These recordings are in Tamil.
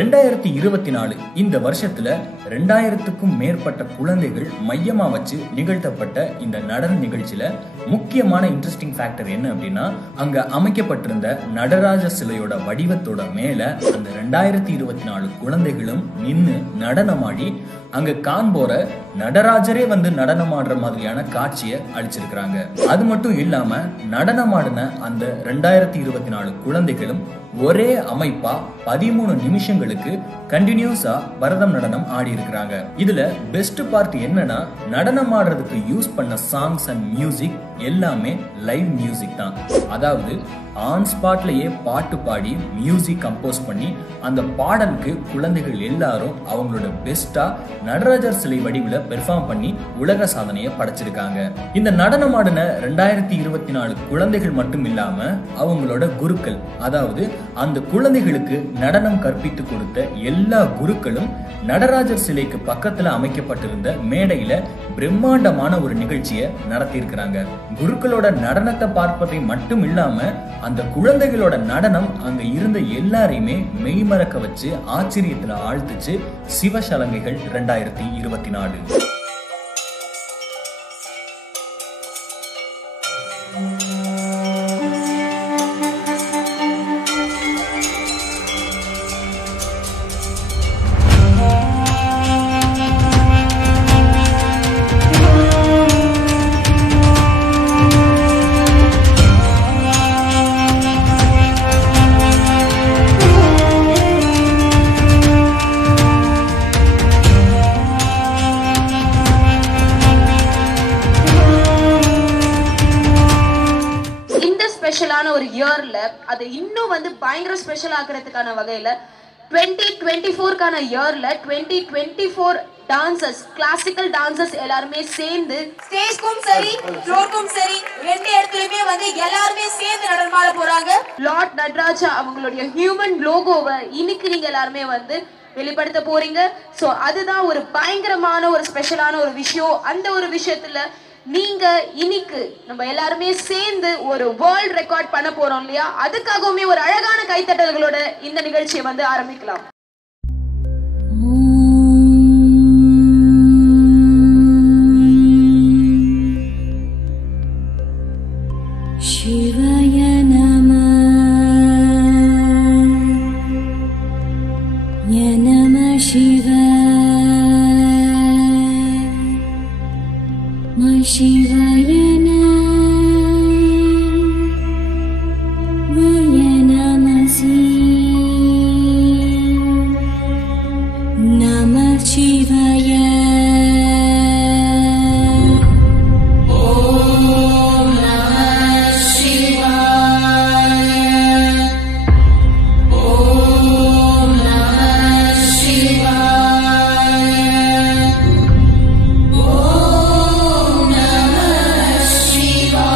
2024 இந்த வருஷத்துல 2000க்கும் மேற்பட்ட குழந்தைகள் மையமா வச்சு நிகழ்த்தப்பட்ட இந்த நடன நிகழ்ச்சியில முக்கியமான இன்ட்ரெஸ்டிங் ஃபேக்டர் என்ன அப்படின்னா, அங்க அமைக்கப்பட்டிருந்த நடராஜ சிலையோட வடிவத்தோட மேல அந்த 2024 குழந்தைகளும் நின்று நடனமாடி அங்க காண்போற நடராஜரே வந்து நடனமாடுற மாதிரியான காட்சியை அளிச்சிருக்கிறாங்க. அது மட்டும் இல்லாம நடனமாடின அந்த 2024 குழந்தைகளும் ஒரே அமைப்பா 13 நிமிஷங்களுக்கு கண்டினியூஸா பரதம் நடனம் ஆடி இருக்கிறாங்க. இதுல பெஸ்ட் பார்ட் என்னன்னா, நடனம் ஆடுறதுக்கு யூஸ் பண்ண சாங்ஸ் அண்ட் மியூசிக் எல்லாமே லைவ் மியூசிக் தான். அதாவது ஆன் ஸ்பாட்லயே பாட்டு பாடி மியூசிக் கம்போஸ் பண்ணி அந்த பாடலுக்கு குழந்தைகள் எல்லாரும் அவங்களோட பெஸ்டா நடராஜர் சிலை வடிவில் பெர்ஃபார்ம் பண்ணி உலக சாதனையை படைச்சிருக்காங்க. இந்த நடனமாடின 2024 குழந்தைகள் மட்டும் இல்லாம அவங்களோட குருக்கள், அதாவது அந்த குழந்தைகளுக்கு நடனம் கற்பித்து கொடுத்த எல்லா குருக்களும் நடராஜர் சிலைக்கு பக்கத்துல அமைக்கப்பட்டிருந்த மேடையில பிரம்மாண்டமான ஒரு நிகழ்ச்சியை நடத்தி இருக்கிறாங்க. குருக்களோட நடனத்தை பார்ப்பதை மட்டும் இல்லாம அந்த குழந்தைகளோட நடனம் அங்க இருந்த எல்லாரையுமே மெய்மறக்க வச்சு ஆச்சரியத்துல ஆழ்த்துச்சு சிவசலங்கைகள் 2024. ஸ்பெஷலான ஒரு இயர்ல அது இன்னும் வந்து பயங்கர ஸ்பெஷல் ஆக்குறதுக்கான வகையில 2024 இயர்ல 2024 டான்சர்ஸ், கிளாசிக்கல் டான்சர்ஸ் எல்லாருமே சேர்ந்து ஸ்டேஜ்க்கும் சரி ஃப்ளோர்க்கும் சரி ரெண்டு இடத்துலயுமே வந்து எல்லாருமே சேர்ந்து நடனமாட போறாங்க. லார்ட் நடராஜா அவங்களுடைய ஹியூமன் லோகோவை இன்னைக்கு நீங்க எல்லாருமே வந்து வெளிப்படுத்த போறீங்க. ஸோ அதுதான் ஒரு பயங்கரமான ஒரு ஸ்பெஷலான ஒரு விஷயம். அந்த ஒரு விஷயத்துல நீங்க இன்னைக்கு நம்ம எல்லாருமே சேர்ந்து ஒரு வேர்ல்ட் ரெக்கார்ட் பண்ண போறோம் இல்லையா? அதுக்காகவுமே ஒரு அழகான கைத்தட்டல்களோட இந்த நிகழ்ச்சியை வந்து ஆரம்பிக்கலாம். சிவாய நம சிவாய Shivaya Namasi Namah Shivaya Om Namah Shivaya Om Namah Shivaya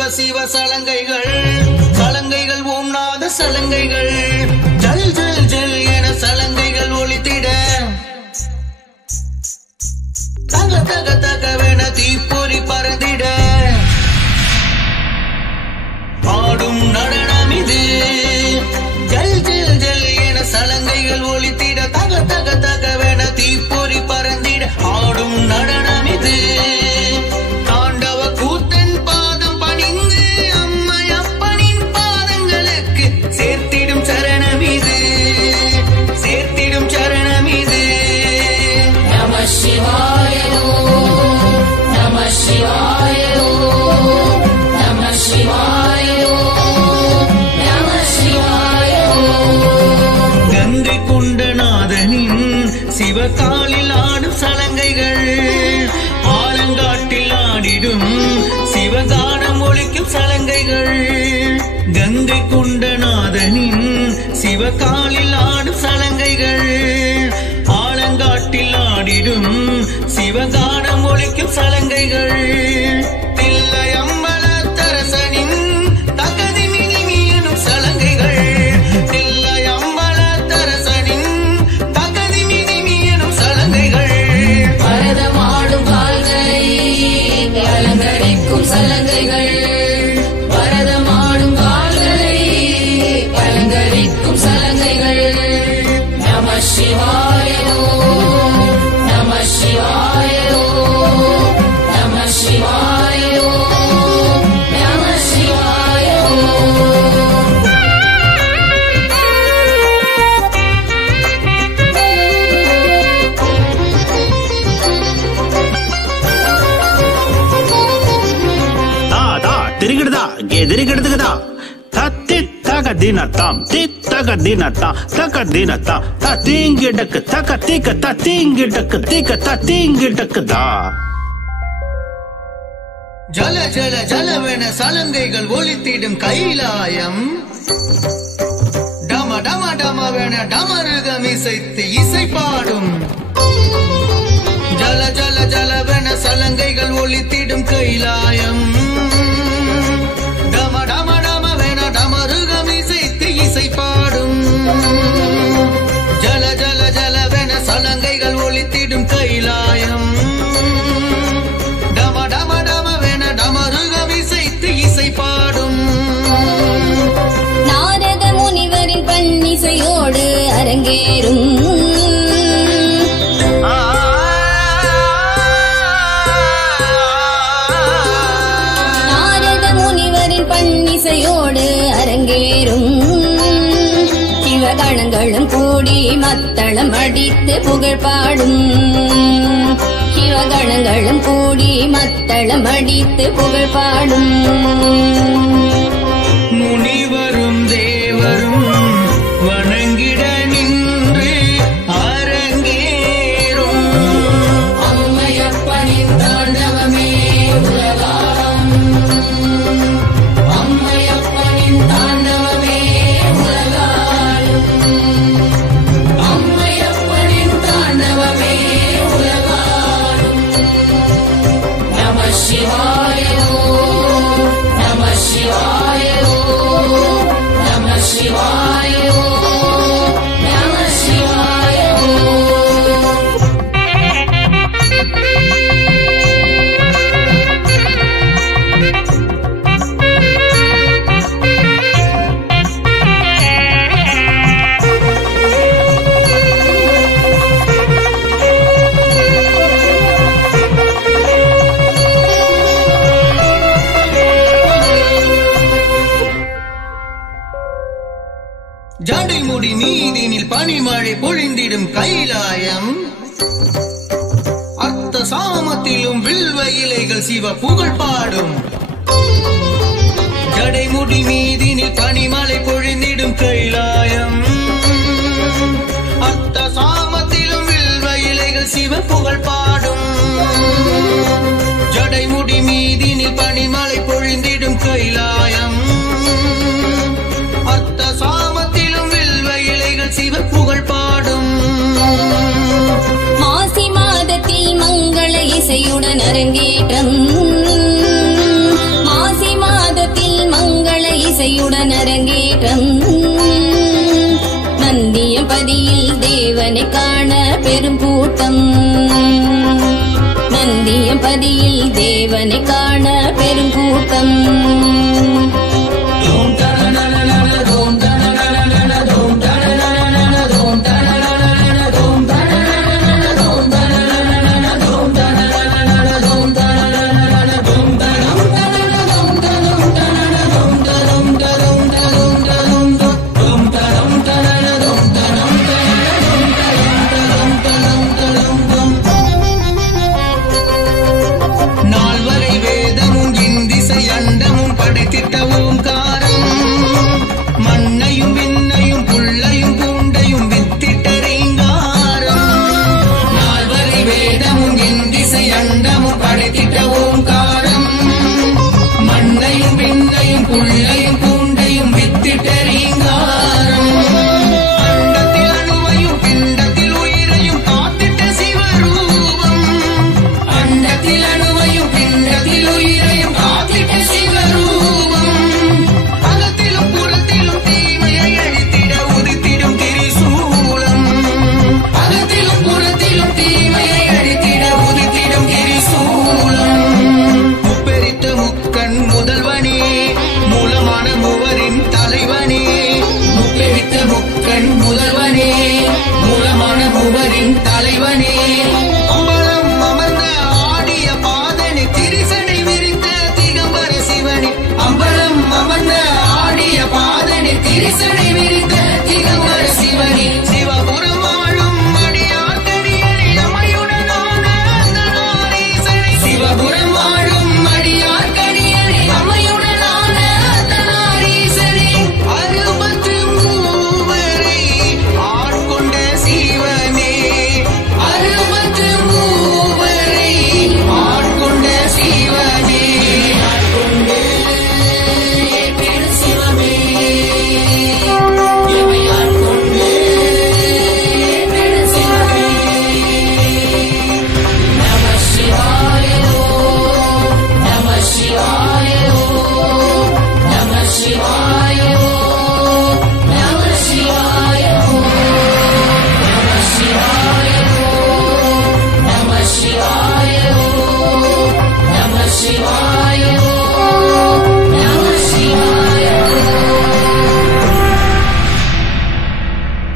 Shiva Shiva சலங்கைகள் சலங்கைகள் ஓம்நாத சலங்கைகள் Jal Jal Jal என சலங்கைகள் ஒலித்திட தக தக தகவென தீப்பொறி பறந்திட ஆடும் நடனம் இது ஜல் ஜல் ஜல் என சலங்கைகள் ஒலித்திட தக தக தகவென தீப்பொறி பறந்திட ஆடும் நடனம் இது தாண்டவ கூத்தன் பாதம் பணிந்து அம்மையப்பனின் பாதங்களுக்கு சேர்த்திடும் சரணம் இது சேர்த்திடும் சரணம் இது நம சிவாய நம சிவாய நம சிவாய நம சிவாய கங்கை கொண்டநாதனின் சிவகாலில் ஆடும் சலங்கைகள் ஆலங்காட்டில் ஆடிடும் சிவகானம் ஒலிக்கும் சலங்கைகள் கங்கை கொண்டநாதனின் சிவகாலில் ஆடும் சலங்கைகள் ஆலங்காட்டில் ஆடிடும் சிவகானம் ஒலிக்கும் சலங்கைகள் தில்லை அம்பலத்தரசனின் தகதி மினிமியனும் சலங்கைகள் தில்லை அம்பலத்தரசனின் தகதி மினிமியனும் சலங்கைகள் பரதமாடும் கால்களை அலங்கரிக்கும் சலங்கைகள் பரதமாடும் கால்களை அலங்கரிக்கும் சலங்கைகள் நம சிவாய நம சிவாய நம சிவாய நம சிவாய తిరిగిడదా ఎదిరిగిడదుగదా తత్తిత్తగ దినతాం తిత్తగ దినతాం తగ దినతాం తతింగిడక్ తగ తిక తతింగిడక్ తిక తతింగిడక్దా ஜல ஜல ஜலவென சலங்கைகள் ஒலித்திடும் கைலாயம் டம டம டமவென டமருகம் இசைத்து இசை பாடும் ஜல ஜல ஜலவென சலங்கைகள் ஒலித்திடும் கைலாயம் டம டம டமவென டமருகம் இசைத்து இசை பாடும் ஜல ஜல ஜலவென சலங்கைகள் ஒலித்திடும் கைலாயம் டம டம டமவென டமருகம் இசைத்து இசை பாடும் நாரத முனிவரின் பன்னிசையோடு அரங்கேறும் நாரத முனிவரின் பன்னிசையோடு அரங்கேறும் சிவகணங்களும் கூடி மத்தளம் அடித்து புகழ் பாடும் சிவகணங்களும் கூடி மத்தளம் அடித்து புகழ் பாடும் முனிவரும் தேவரும் வணங்கிட நின்று அரங்கேறும் அம்மையப்பனின் தாண்டவமே உலகாம் அம்மையப்பனின் தாண்டவமே உலகாலும் அம்மையப்பனின் தாண்டவமே உலகாலும் நம சிவாய நம சிவாய நம சிவாய நம சிவாய ஜடைமுடி மீதினில் பனிமழை பொழிந்திடும் கைலாயம் அர்த்த சாமத்திலும் வில்வ இலைகள் சிவ புகழ் பாடும் ஜடைமுடி மீதினில் பனிமழை பொழிந்திடும் கைலாயம் அர்த்த சாமத்திலும் வில்வ இலைகள் சிவ புகழ் பாடும் ஜடைமுடி மீதினில் பனிமழை பொழிந்திடும் கைலாயம் அர்த்த சாமத்திலும் வில்வ இலைகள் சிவ புகழ் பாடும் மாசி மாதத்தில் மங்கள இசையுடன் அரங்கேற்றம் மாசி மாத இசையுடன் அரங்கேற்றம். நந்தியம்பதியில் தேவனை காண பெருங்கூட்டம். நந்தியம்பதியில் தேவனை காண பெருங்கூட்டம். படைத்திட்ட ஓம்